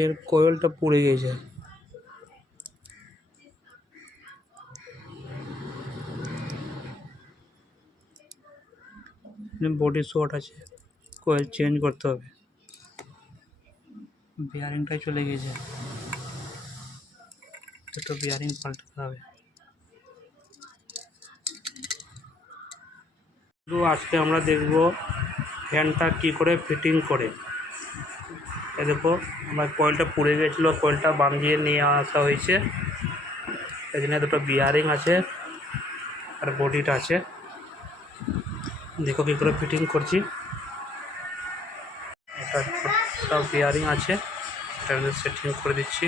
এর কয়েলটা পুড়ে গেছে। বডি শর্ট আছে, কয়েল চেঞ্জ করতে হবে। বিয়ারিংটাই চলে গেছে, দুটো বিয়ারিং পাল্টাতে হবে। তো আজকে আমরা দেখব ফ্যানটা কি করে ফিটিং করে। দেখো আমার কয়েলটা পুড়ে গেছিলো, কয়েলটা বাঁধিয়ে নিয়ে আসা হয়েছে। এখানে দুটো বিয়ারিং আছে আর বডিটা আছে। দেখো কী করে ফিটিং করছি। একটা বিয়ারিং আছে, এটা সেটিং করে দিচ্ছি।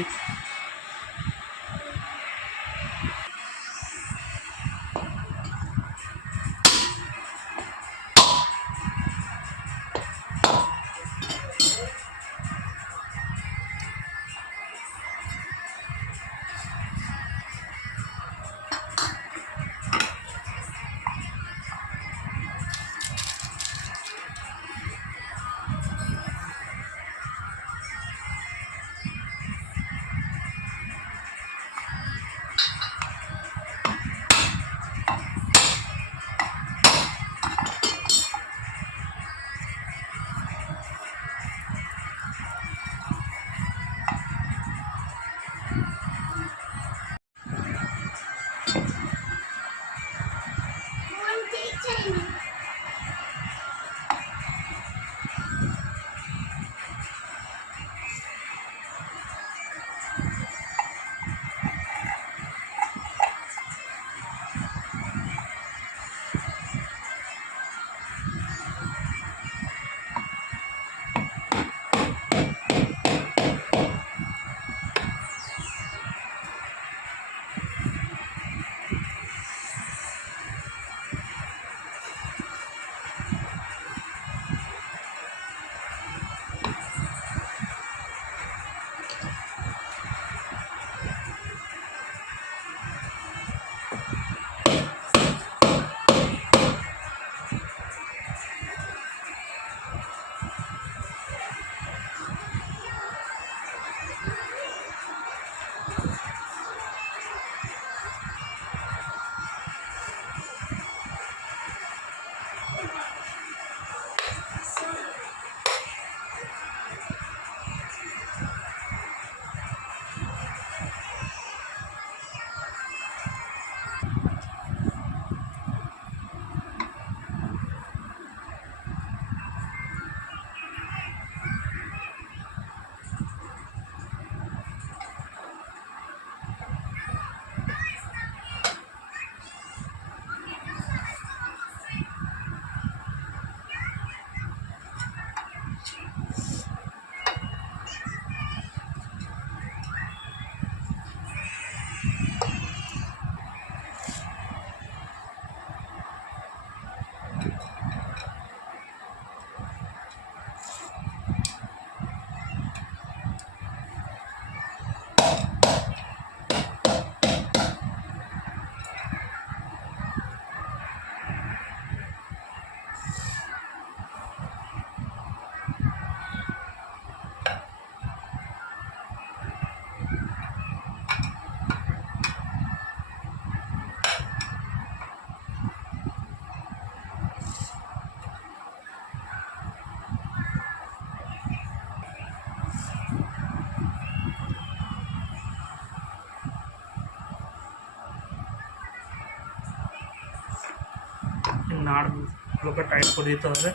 নাটগুলোকে টাইট করে দিতে হবে।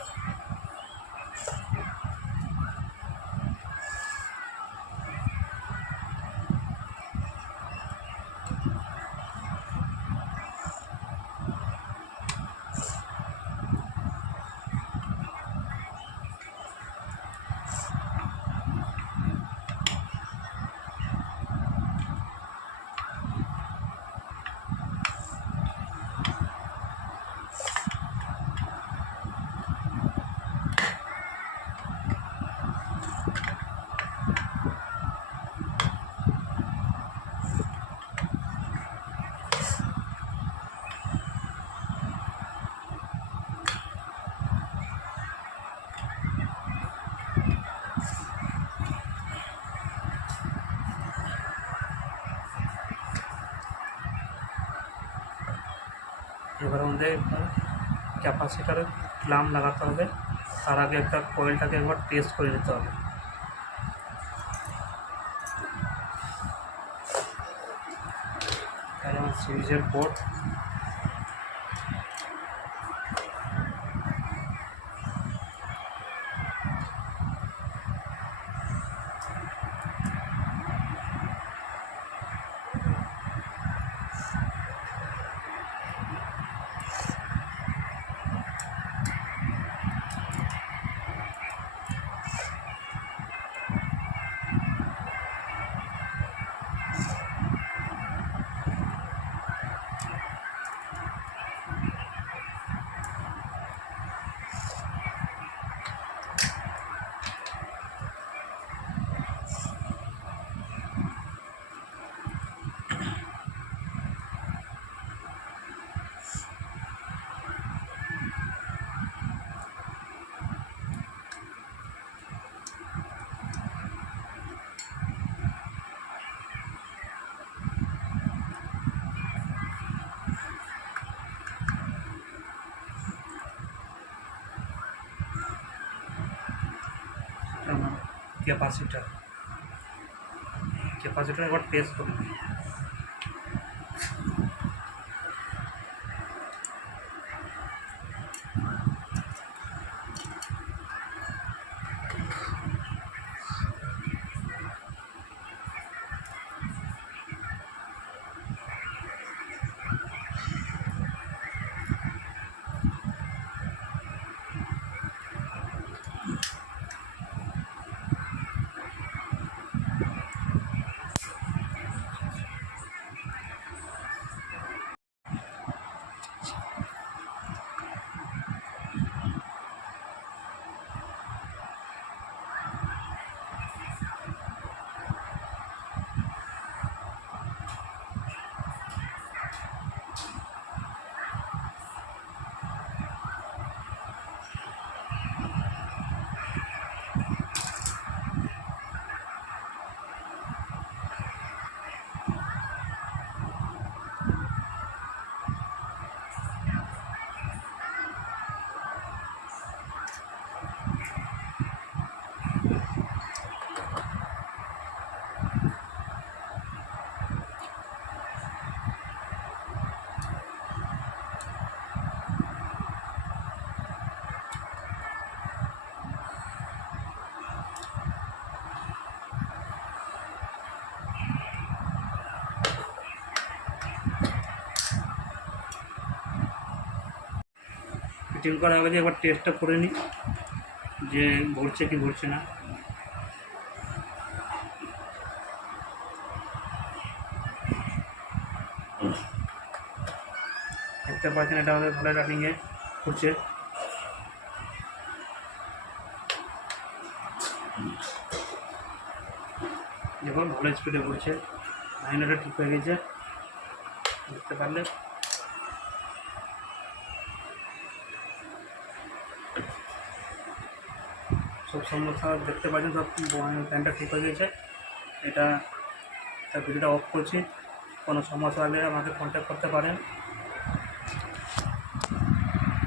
এবার আমাদের ক্যাপাসিটারে ক্লাম লাগাতে হবে। তার আগে একটা কয়েলটাকে একবার টেস্ট করে নিতে হবে। তাহলে আমার সিরিজের পোর্ট, ক্যাপাসিটার একবার টেস্ট করে নিই। ফিটিং করা হয়ে গেছে, একবার টেস্টটা করে নিই যে ভরছে কি ভরছে না। দেখতে পাচ্ছেন এটা আমাদের ভালো রানিংয়ে ঘুরছে। দেখুন ভালো স্পিডে ঘুরছে, লাইনটা ঠিক হয়ে গেছে দেখতে পারলে। সব সমস্যা দেখতে পাচ্ছেন, সব ফ্যানটা ঠিক হয়ে গেছে। এটা ভিডিওটা অফ করছি, কোনো সমস্যা হলে আমাকে কন্ট্যাক্ট করতে পারেন।